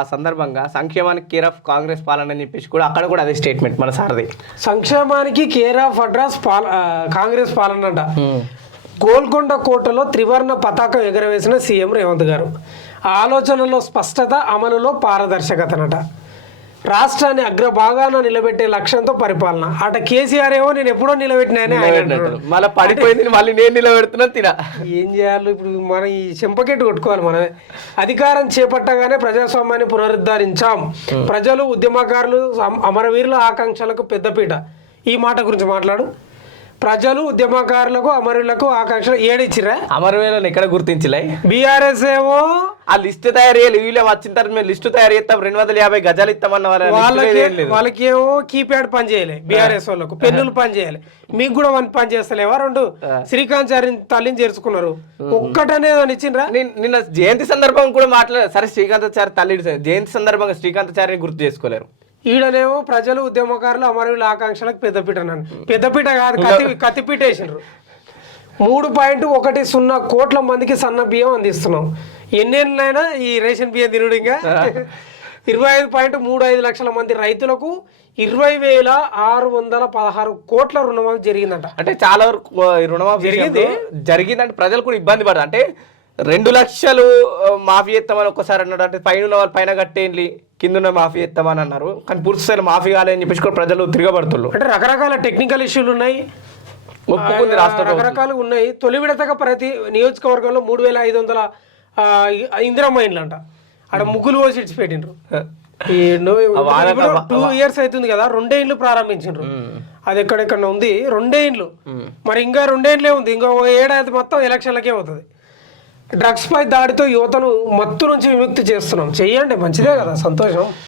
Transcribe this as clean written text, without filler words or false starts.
ఆ సందర్భంగా సంక్షేమానికి కేర్ ఆఫ్ కాంగ్రెస్ పాలన అని చెప్పేసి కూడా అక్కడ కూడా అదే స్టేట్మెంట్ మన సారది. సంక్షేమానికి కేర్ ఆఫ్ అడ్రస్ కాంగ్రెస్ పాలన అంట. గోల్కొండ కోటలో త్రివర్ణ పతాకం ఎగరవేసిన సీఎం రేవంత్ గారు. ఆలోచనలో స్పష్టత, అమలులో పారదర్శకతనట. రాష్ట్రాన్ని అగ్రభాగాన నిలబెట్టే లక్ష్యంతో పరిపాలన అట. కేసీఆర్ ఏమో నేను ఎప్పుడో నిలబెట్టినానే మళ్ళీ పడిపోయింది, మళ్ళీ నేను నిలబెడుతున్నా తిన. ఏం చేయాలి ఇప్పుడు? మనం ఈ చెంపకెట్టు కొట్టుకోవాలి మనమే. అధికారం చేపట్టగానే ప్రజాస్వామ్యాన్ని పునరుద్ధరించాం. ప్రజలు, ఉద్యమకారులు, అమరవీరుల ఆకాంక్షలకు పెద్దపీట. ఈ మాట గురించి మాట్లాడు. ప్రజలు, ఉద్యమకారులకు, అమరులకు ఆకాంక్షలు ఏడిచ్చిరా? అమరవీరులను ఎక్కడ గుర్తించలే? బీఆర్ఎస్ ఏమో ఆ లిస్టు తయారు చేయాలి. వీళ్ళే వచ్చిన తర్వాత మేము లిస్టు తయారు చేస్తాం, 250 గజాలు ఇస్తామన్న వాళ్ళకి ఏమో కీప్యాడ్ పని చేయాలి. బీఆర్ఎస్ వాళ్ళకు పెన్నులు పని చేయాలి. మీకు కూడా వన్ పని చేస్తలేవా? 2 శ్రీకాంత్ చారి తల్లిని చేర్చుకున్నారు. ఒక్కటనే ఇచ్చిండ్రా? నిన్న జయంతి సందర్భంగా కూడా మాట్లాడారు. సరే, శ్రీకాంతాచారి తల్లి జయంతి సందర్భంగా శ్రీకాంతాచారిని గుర్తు చేసుకోలేరు. ఈడనేమో ప్రజలు, ఉద్యమకారులు, అమరుల ఆకాంక్షలకు పెద్దపీట అన్నాను. పెద్దపీట కాదు, కత్తిపీట వేసిండ్రు. 3.10 కోట్ల మందికి సన్న బియ్యం అందిస్తున్నాం. ఎన్నేళ్ళైనా ఈ రేషన్ బియ్యం తినడు. ఇంకా 25.35 లక్షల మంది రైతులకు 20,616 కోట్ల రుణమాఫీ జరిగిందంట. అంటే చాలా వరకు రుణమాఫీ జరిగిందంటే ప్రజలు కూడా ఇబ్బంది పడదు. అంటే 2 లక్షలు మాఫీ చేస్తామని ఒక్కసారి అన్నాడు. అంటే పైన ఉన్న వాళ్ళు పైన కట్టేయండి, కింద మాఫీ చేస్తామని అన్నారు. కానీ పూర్తి స్థాయిలో మాఫీ కాలేదని చెప్పేసి కూడా ప్రజలు తిరగబడుతున్నారు. అంటే రకరకాల టెక్నికల్ ఇష్యూలు ఉన్నాయి, ఒప్పుకుంది రాష్ట్రం, రకరకాలు ఉన్నాయి. తొలి విడతగా ప్రతి నియోజకవర్గంలో 3,500 ఇందిరమ్మ ఇండ్లు అంట. అక్కడ ముగ్గులు పోసి ఇడిచిపెట్టిండ్రు. 2 years అవుతుంది కదా, 2 ఇండ్లు ప్రారంభించిండ్రు. అది ఎక్కడెక్కడ ఉంది, 2 ఇండ్లు. మరి ఇంకా 2 ఇండ్లే ఉంది. ఇంకో ఏడాది మొత్తం ఎలక్షన్లకే అవుతుంది. డ్రగ్స్ పై దాడితో యువతను మత్తు నుంచి విముక్తి చేస్తున్నాం. చెయ్యండి, మంచిదే కదా, సంతోషం.